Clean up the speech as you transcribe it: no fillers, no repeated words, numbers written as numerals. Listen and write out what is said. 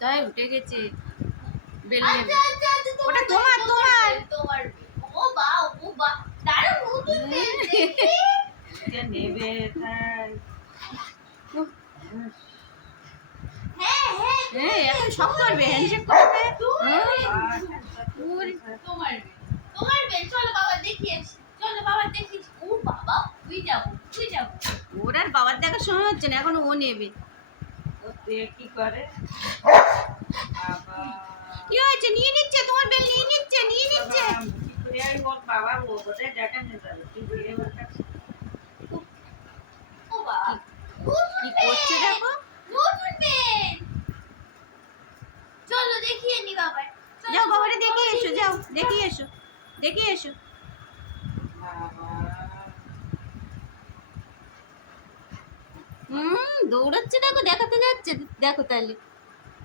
তাই উঠে গেছে বেল নেবে। আচ্ছা আচ্ছা আচ্ছা ওটা তোমার তোমার তোমার ও বা দাঁড়াও নতুন বেল দেখি যে নেবে তাই হ্যাঁ হ্যাঁ হ্যাঁ এখন সব করবে হ্যান্ডশেক করবে তোমার বেল চলো বাবা দেখিয়ে চলো বাবা দেখিস ও বাবা তুই যাবো ওর আর বাবার দেখা সময় হচ্ছে না, এখন ও নেবে। ও তে কি করে বাবা কি হয়েছে? নিয়ে নিচ্ছে, তোমার বেল নিয়ে নিচ্ছে নিয়ে নিচ্ছে। কি করে আমি ওর বাবা ও বোধহয় দেখাতে যাবে তুই দিয়ে ওর কাছে ও বাবা কি করছে দেখো। নতুন বেল চলো দেখিয়ে নি বাবা যাও বাবারে দেখিয়ে এসো, যাও দেখিয়ে এসো দেখিয়ে এসো। বাবা দৌড়াচ্ছে দেখো, দেখাতে যাচ্ছে দেখো তাহলে।